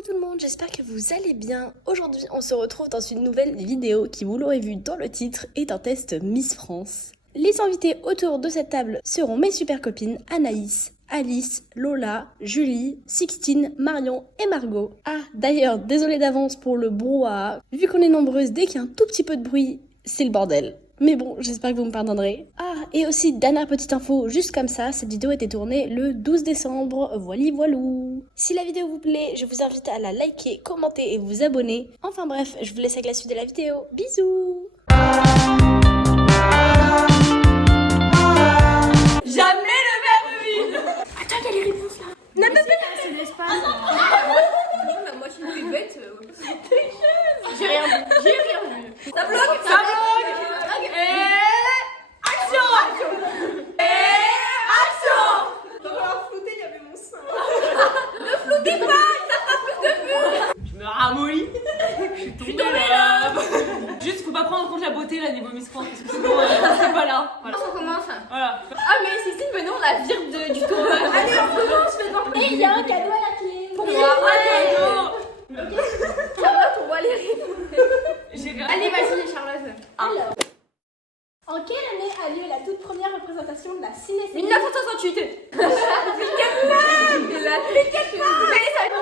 Coucou tout le monde, j'espère que vous allez bien. Aujourd'hui, on se retrouve dans une nouvelle vidéo qui, vous l'aurez vu dans le titre, est un test Miss France. Les invités autour de cette table seront mes super copines Anaïs, Alice, Lola, Julie, Sixtine, Marion et Margot. Ah, d'ailleurs, désolée d'avance pour le brouhaha. Vu qu'on est nombreuses, dès qu'il y a un tout petit peu de bruit, c'est le bordel. Mais bon, j'espère que vous me pardonnerez. Ah, et aussi, dernière petite info, juste comme ça, cette vidéo a été tournée le 12 décembre, voili voilou. Si la vidéo vous plaît, je vous invite à la liker, commenter et vous abonner. Enfin bref, je vous laisse avec la suite de la vidéo. Bisous! Jamais le verbe oui. Attends, il y a les réponses là. Non, mais c'est de l'espace. Moi, je suis une bête. J'ai rien vu. Ça bloque. Action. Dans la flotter, il y avait mon sein. Ne flottez pas, ça fera plus de vues. Je me ramollis. Je suis tombée là. Juste, faut pas prendre en compte la beauté là niveau Miss France parce que sinon, c'est pas là. Voilà. On commence. Voilà. Ah, mais Cécile, venez, on la vire du tournage. Allez, on commence, fais voir. Et il y a un cadeau à la clé. Pour moi, Charlotte, on voit les réponses. Allez, vas-y, Charlotte. Alors, en quelle année a lieu la toute première représentation de la cinéphilie? 1968. Mais la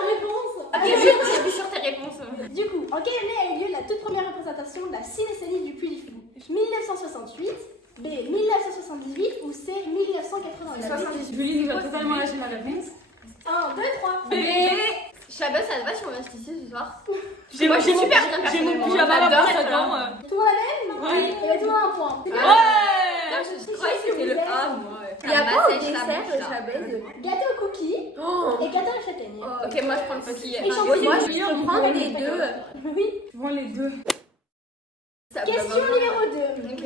réponse. Ok, j'ai vu sur tes réponses. Du coup, en quelle année a eu lieu la toute première représentation de la cinéphilie du Puy du Fou? 1968, B 1978 ou C 1989? 70. Julie nous a totalement lâché ma réponse. 1, 2, 3. B. Chabot, ça te va si on reste ici ce soir? Moi, j'ai super bien. J'ai mon pyjama là pour ça. Tout le monde la même? Oui. Et bien tout le monde a un point. Ouais. Je croyais que c'était le A, moi. Il y a pas au dessert le chabet. Gâteau au cookie et gâteau à la châtaigne. Ok, moi je prends le cookie. Et chantilly. Moi, je peux prendre les deux. Oui. Prends les deux. Question numéro 2. Ok.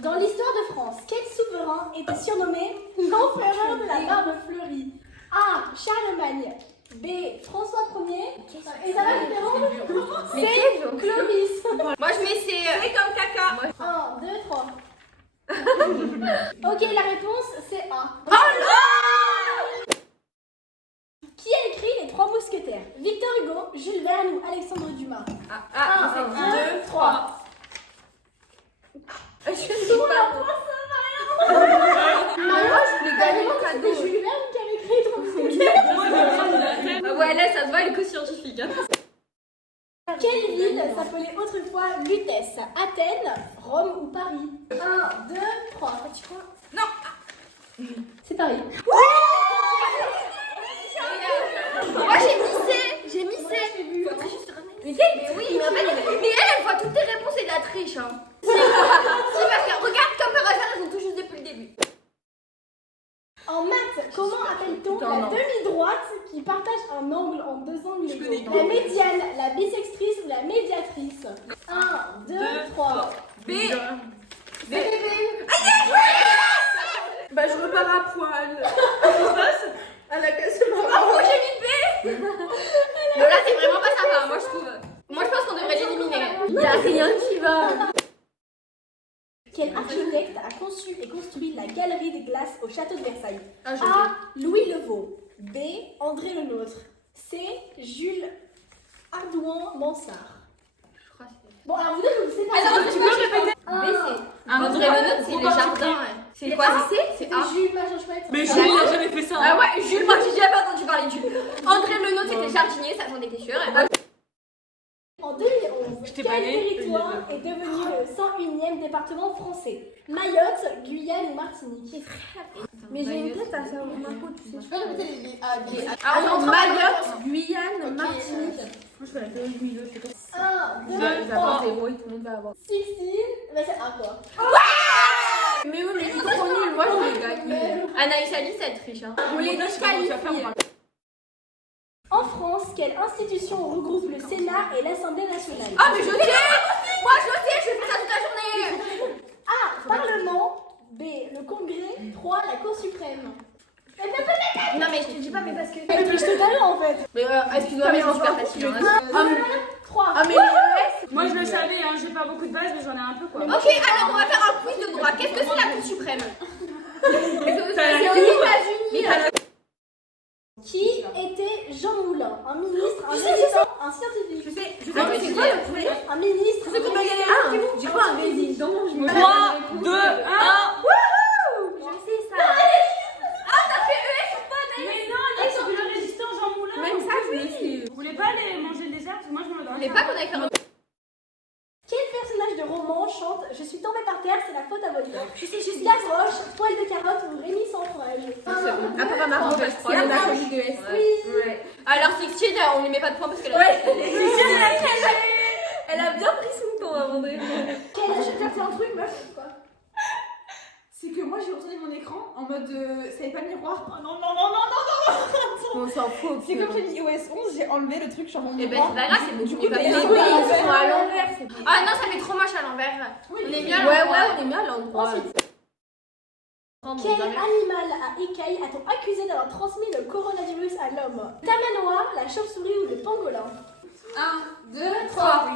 Dans l'histoire de France, quel souverain était surnommé l'empereur de la barbe fleurie? A. Charlemagne. B. François Ier. Et ça va différent? C. Clovis. Moi je mets c'est comme caca. 1, 2, 3. Ok, la réponse c'est A. Oh non! Qui a écrit Les Trois Mousquetaires? Victor Hugo, Jules Verne ou Alexandre Dumas? 1, 2, 3. Je suis pas. Moi, je voulais gagner mon cadeau. C'était Jules Verne qui avait écrit Les Trois Mousquetaires. Ouais, là ça se voit l'éco-scientifique. Quelle ville s'appelait autrefois Lutèce? Athènes, Rome ou Paris? 1, 2, 3. Tu crois? Non. C'est Paris. Moi j'ai mis C. Mais oui, mais en fait, elle voit toutes tes réponses et de la triche. Hein. Si, parce que regarde comme par hasard, elles ont tout juste depuis le début. En maths, comment appelle-t-on la demi-droite qui partage un angle en deux angles égaux? La médiane, la bissextrice ou la médiatrice? 1, 2, 3. B. Bah, je repars à poil. À la casse de Oh, j'ai mis B. Lola, c'est vraiment pas sympa, moi je trouve. Moi je pense qu'on devrait l'éliminer. Il y a rien qui va. Quel architecte a conçu et construit la galerie des glaces au château de Versailles? Ah, A. Louis Levaux. B. André Le Nôtre. C. Jules Hardouin-Mansart. Bon, alors vous deux, je vous sais pas. Tu peux répéter? B, André Le Nôtre, c'est les jardins. C'est quoi? C'est A. Jules Machin Chouette. Mais Jules, il a jamais fait ça. Ah ouais, Jules, moi j'ai jamais entendu parler de Jules. André Le Nôtre, c'était jardinier, ça j'en étais sûre. En 2011, J'étais quel pas née. territoire est devenu le 101e département français? Mayotte, Guyane ou Martinique? Mais j'ai une tête à ça, Marco, tu sais. Je peux répéter les A, B. Alors, Mayotte, Guyane, Martinique. Moi je fais la théorie du milieu, c'est comme 1, 2, J'avais 3. 0 et tout le monde va avoir. 16. Bah c'est A quoi. Mais oui, mais c'est trop nul. Moi, je l'ai gagné. Anaïs Alice, elle triche. Hein. On les disqualifie. En France, quelle institution regroupe le Sénat et l'Assemblée nationale? Ah, mais je sais! Moi je sais, je fais ça toute la journée! A. Parlement. B. Le Congrès. 3. La Cour suprême. Non, mais je te dis pas, mais parce que. Elle triche totalement en fait. Mais excuse-moi, mais c'est super facile. Hein. 3. Ah, mais les Moi je le savais, hein, j'ai pas beaucoup de base mais j'en ai un peu quoi. Ok, alors on va faire un quiz de droit. Qu'est-ce que c'est la Cour suprême? C'est aux États-Unis. Qui était Jean Moulin, un ministre un militant, un scientifique. Je sais, Ah, mais c'est c'est quoi le poulet? Un ministre. C'est qu'on a gagné un. J'ai quoi un résident? 3, 2, 1. Je sais ça. Mais non, il y a celui de résistant Jean Moulin. Même ça, je l'ai su. Vous voulez pas aller manger le dessert? Parce que moi je me le donne. Mais pas qu'on avait fait un. Quel personnage de roman chante Je suis tombée par terre, c'est la faute à votre gueule? Je sais, Gavroche, Poil de carotte ou Rémi sans poil? Apparemment, je crois. C'est On a la choisi de S. Oui. Alors, Sixtine, on lui met pas de points parce qu'elle a. Elle a bien pris son temps avant de répondre. Quel âge t'as fait un truc, meuf? Quoi? C'est que moi j'ai retourné mon écran en mode ça n'est pas le miroir. Oh non. On s'en fout. C'est comme j'ai dit OS 11, j'ai enlevé le truc sur mon Eh ben, miroir. c'est pas grave, c'est bon. Du Du coup, coup, t'es ils à sont l'envers. à l'envers. Ah non, ça fait trop moche à l'envers. Oui, On est c'est- bien à l'endroit. Ouais, on est bien à l'endroit. Ensuite, quel animal à écailles a-t-on accusé d'avoir transmis le coronavirus à l'homme? Tamanoa, la chauve-souris ou le pangolin? 1, 2, 3.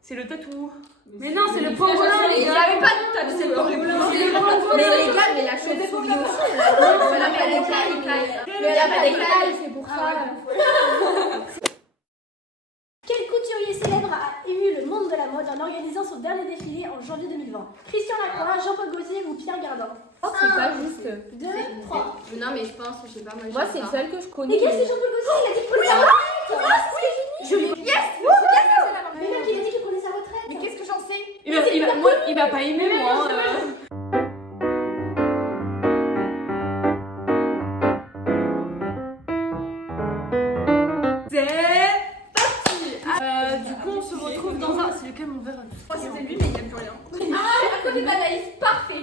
C'est le tatou. Mais non, c'est le pangolin, les Il gars. avait pas de tatou. C'est le pangolin. Mais les gars, mais la chauve-souris aussi. Elle a pas d'écailles. Mais elle a pas d'écailles, c'est pour ça. Quel couturier célèbre a ému le monde de la mode en organisant son dernier défilé en janvier 2020? Christian Lacroix, Jean-Paul Gaultier ou Pierre Gardin? C'est pas juste. 2, 3. Non, mais je pense, je sais pas. Moi, c'est le seul que je connais. Mais qu'est-ce que Jean-Paul Gaultier? Il a dit qu'il prenait sa retraite! Mais mec, il a dit qu'il prenait sa retraite! Mais qu'est-ce que j'en sais? Il va pas aimer, moi. C'est parti. Du coup, on se retrouve dans un. C'est lequel mon verre? C'était lui, mais il n'y a plus rien. À côté de Anaïs, parfait.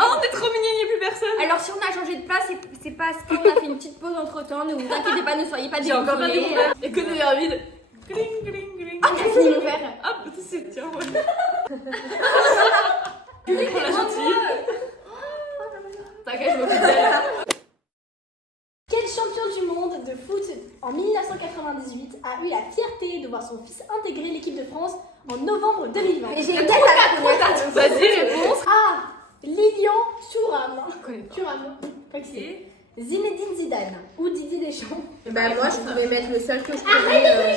Oh, t'es trop mignonne, il n'y a plus personne. Alors, si on a changé de place, c'est parce qu'on a fait une petite pause entre temps. Ne vous inquiétez pas, ne soyez pas J'ai encore pas désolés. découvert. Et que des verres vides. Gling, gling, gling. Ah, t'as fini mon verre. Ah, c'est tiens, ouais. Tu prends la gentille. T'inquiète, je m'occupe d'elle. Quel champion du monde de foot en 1998 a eu la fierté de voir son fils intégrer l'équipe de France en novembre 2020? J'ai peut-être à la connaître. Vas-y, réponse. A. Lilian Thuram. Thuram. Pas que c'est. Zinedine Zidane ou Didier Deschamps. Bah, moi, je pouvais mettre le seul que je connais.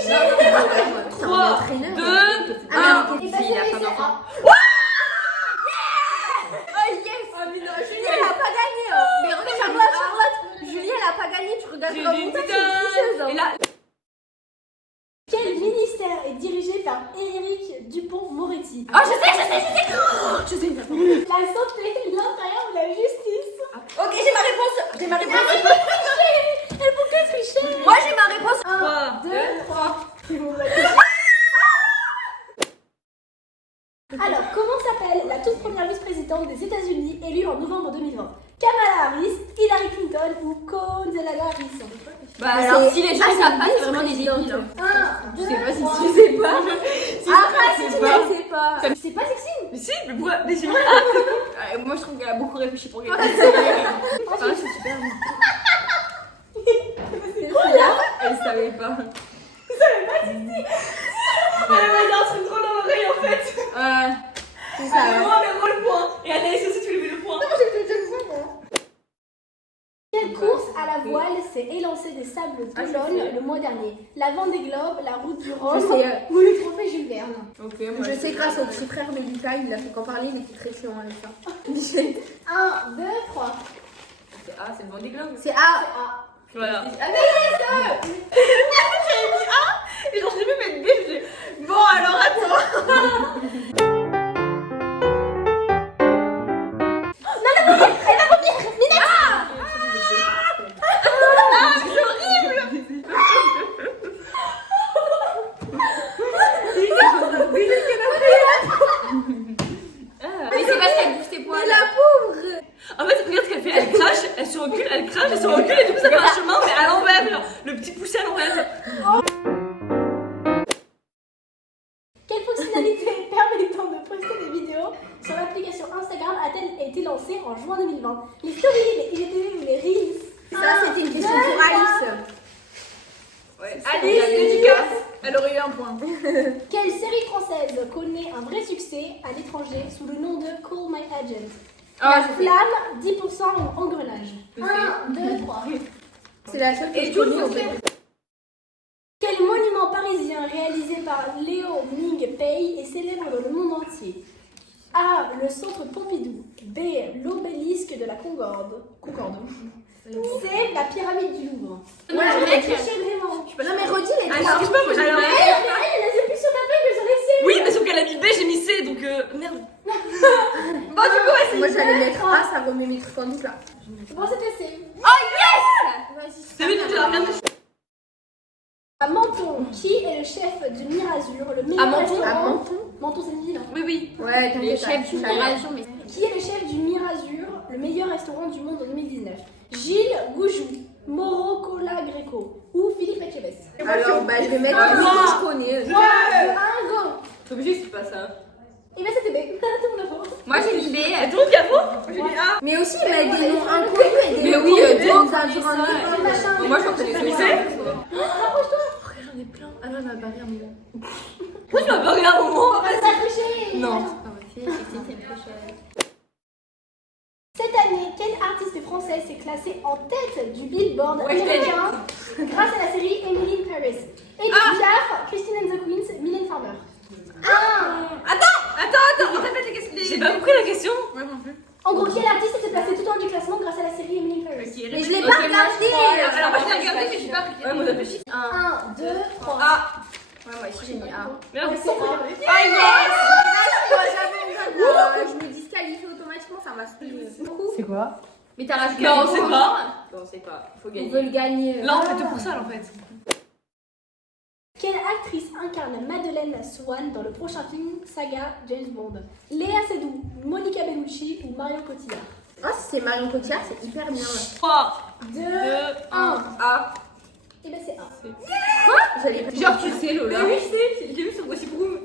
3, 2, 1. Et bah, il a c'est pas d'enfant. A. Oh yes! Julie, elle a pas gagné! Mais regarde, Charlotte! Julie, elle a pas gagné, tu regardes comme mon tête, c'est une tricheuse! Et là, Quel ministère est dirigé par Éric Dupond-Moretti? Oh, je sais! La santé, l'intérieur ou la justice? Ok, j'ai ma réponse! Elle faut que tricher. Moi, j'ai ma réponse! 1, 2, 3. Alors, comment s'appelle la toute première vice-présidente des États-Unis élue en novembre 2020? Kamala Harris, Hillary Clinton ou Condoleezza Rice? Bah, alors, si les gens savent pas, c'est vraiment des débiles. 1, 2, 3. Tu sais pas? Arrête, si tu pas. ne sais pas. C'est pas sexy. mais si, mais pourquoi? Mais j'ai Moi, je trouve qu'elle a beaucoup réfléchi pour gagner. Elle savait pas. Elle m'a dit un truc trop dans l'oreille en fait. C'est ça. Mais moi le point. Et Anaïs aussi, tu lui mets le point. Quelle course à la voile s'est élancée des Sables d'Olonne le mois dernier? La Vendée Globe, la Route du Rhum Je sais, ou le Trophée Jules Verne? Ok, moi, Je sais grâce au petit frère de Lucas, il l'a fait qu'en parler, il était très chiant avec ça. 1, 2, 3. c'est le Vendée Globe. C'est A. Voilà. Anaïs! Et genre, j'ai vu mettre B, je dis bon, alors attends. Mais c'est parce qu'elle bouffe ses poils. En fait, regarde ce qu'elle fait. Elle crache, elle se recule, elle crache, elle se recule, et du coup, ça fait un chemin, mais à l'envers. Genre, le petit poussé à l'envers. Quelle fonctionnalité permettant de poster des vidéos sur l'application Instagram a-t-elle été lancée en juin 2020? Les stories, les IGTV ou les Reels? Ça, c'était une question pour Alice. Alice, dédicace. Elle aurait eu un point. Quelle série française connaît un vrai succès à l'étranger sous le nom de Call My Agent? La Flamme, 10% ou Engrenage? 1, 2, 3. C'est la seule que je connais, en fait. Quel parisien réalisé par Léo Ming Pei est célèbre dans le monde entier. A. Le centre Pompidou. B. L'obélisque de la Concorde. C. La pyramide du Louvre. Moi, je vais triché vraiment. Non, mais redis les Ah, trois. excuse-moi, moi j'ai Elle a plus sur ta feuille que sur les siennes. Oui, mais sauf qu'elle a mis B, j'ai mis C, donc merde. Moi, j'allais mettre A, ça remet mes trucs en doute là. Bon, c'était C. Vas-y, C'est lui, donc j'ai rien de À Menton, qui est le chef du Mirazur, le meilleur À Menton, restaurant Menton, c'est une ville, hein. Oui, oui. Ouais, Le t'inquiète. chef du Mirazur, mais Qui est le chef du Mirazur, le meilleur restaurant du monde en 2019? Gilles Goujou, Moro Cola Greco ou Philippe Etchebest? Alors, bah, je vais mettre Ouais. ce que je connais. 3, 2, 1, go! T'es obligé que c'est pas ça. Et ben c'était B. Tout le monde a faux. moi j'ai dit B. Tout le monde a faux? J'ai mis A. Mais aussi, mais des noms inconnus et des Mais noms oui, des on noms indurants. C'est machin. Moi, j'en connais celui-ci. J'en ai plein. Ah non, elle m'a barré un moment. Pourquoi tu m'as barré un moment? On va s'accrocher. Non. C'est une prochaine. Cette année, quelle artiste française s'est classée en tête du Billboard Ouais, je t'ai dit. américain grâce à la série Emily in Paris? Edith Piaf, Christine and the Queens, Mylène Farmer. Attends, répète les questions. J'ai pas compris la question. Ouais, non plus. En gros, quelle artiste s'est placée tout en haut du classement grâce à la série Emily in Paris? Mais je l'ai pas regardé. Alors, moi, je l'ai regardé, mais je suis pas. Ouais, moi, réfléchi. 1, 2, 3. Ah, Ouais, moi aussi j'ai mis A. merde. C'est quoi? Ah yes! Je me disqualifie automatiquement, ça m'a saoulé. C'est quoi? Mais t'as rajouté Non, des c'est points. pas. Non, c'est pas. Faut On gagner. veut le gagner. Là, on fait tout pour ça, en fait. Quelle actrice incarne Madeleine Swann dans le prochain film saga James Bond? Léa Seydoux, Monica Bellucci ou Marion Cotillard? Ah, si c'est Marion Cotillard, c'est hyper bien. 3, 2, 2, 1. 1. A. Et ben c'est 1. J'allais Genre, tu sais, Lola. Mais oui, je sais. J'ai vu sur Gossip Room.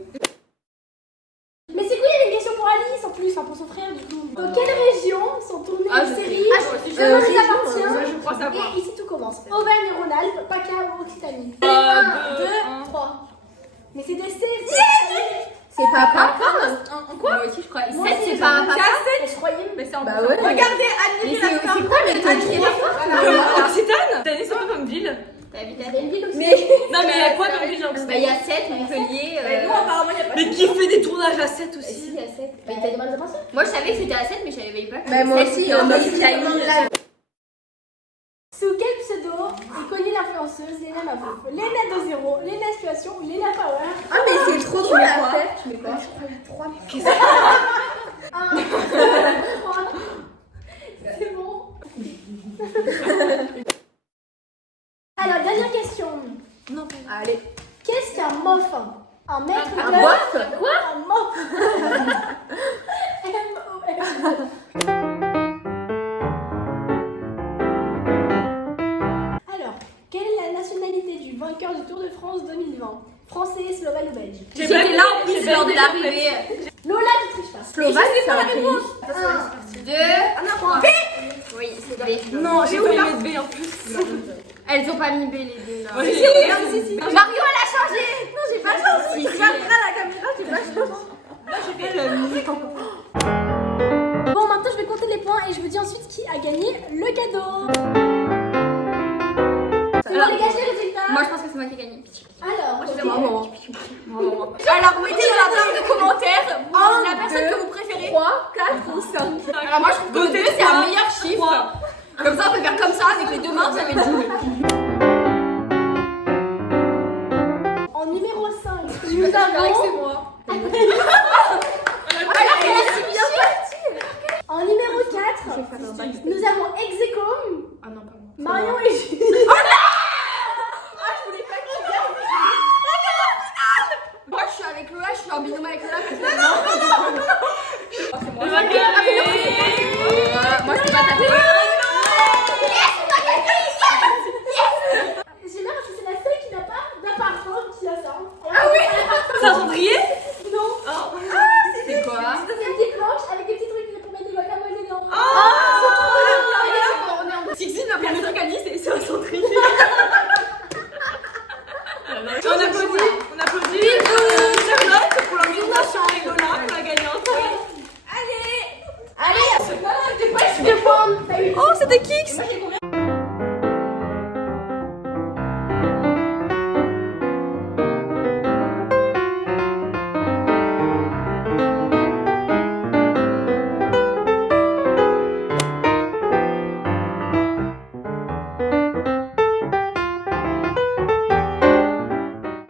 Mais c'est quoi, il y avait une question pour Alice en plus, pour son frère du coup. Dans quelle région sont tournées Ah, les je sais. séries Je Je vous région, appartient. Moi, je crois savoir. Et ici tout commence. Auvergne-Rhône-Alpes, PACA ou Occitanie? 3, 1, 2, 2, 1. 3. Mais c'est des C. C'est pas Papa. En quoi? Moi aussi je crois. Moi 7 aussi, c'est pas Papa. Et je croyais. Mais c'est en Bah ouais. Regardez, Mais Annie c'est quoi le Comme Occitane. T'as dit c'est quoi comme ville? Il y avait une ville aussi. Non, mais il y a quoi comme ville en Bah Occitane? il y a 7, Montpellier. apparemment, il y a pas Mais qui fait des tournages à 7 Si, aussi? il y a 7. Mais t'as des bonnes informations. Moi je savais que c'était à 7, mais je savais pas que Bah moi sept, aussi, c'était on en a Occitanie. Sous quel pseudo est connue l'influenceuse Léna Mavouf? Léna 2.0, Léna Situation ou Léna Power? Ah, mais c'est trop drôle à faire. Tu mets quoi? 1, 2, 3. C'est bon. Alors, dernière question. Allez. Qu'est-ce qu'un mof? Un maître Un de... bof? Quoi? Un mof. M-O-F. Alors, quelle est la nationalité du vainqueur du Tour de France 2020? Français, slovène ou belge? J'étais là en plus lors de l'arrivée. Lola, tu triches pas. Slovaque, c'est un pays. 2, 3. Oui, c'est B. Non, j'ai oublié de B en plus. Elles ont pas mis B les deux là. Ouais, Mario elle a changé. Non, j'ai pas changé. Si, si. Regarderas la caméra, j'ai pas changé. Bon, maintenant je vais compter les points et je vous dis ensuite qui a gagné le cadeau. C'est bon, les gars, j'ai les résultats. Moi je pense que c'est moi qui ai gagné. Alors, Moi, je ok. fais vraiment. Alors mettez dans la barre de commentaires la personne que vous préférez. 3, 4 ou 5. Alors moi je trouve que 2 c'est un meilleur chiffre. Comme ça on peut faire comme ça avec les deux mains, ça fait double. En numéro 5, nous avons... moi. Alors qu'elle est si bien partie. En numéro 4, nous avons Execom, Ah non, pas moi. Marion et Julie. Moi je suis avec Lola, je suis en binôme avec Lola. Le vainqueur est... Moi je peux pas taper. J'ai l'air parce que c'est la seule qui n'a pas d'appartement qui a ça. C'est un cendrier? Non, C'est quoi? c'est une petite planche avec des petits trucs pour mettre des guacamoles dedans. Sixine va prendre le truc à Alice et c'est un cendrier. On applaudit. On applaudit. Charlotte pour l'invitation et Lola pour la gagnante. Allez, des fois je vais prendre. Oh, c'était Kix. Moi j'ai combien?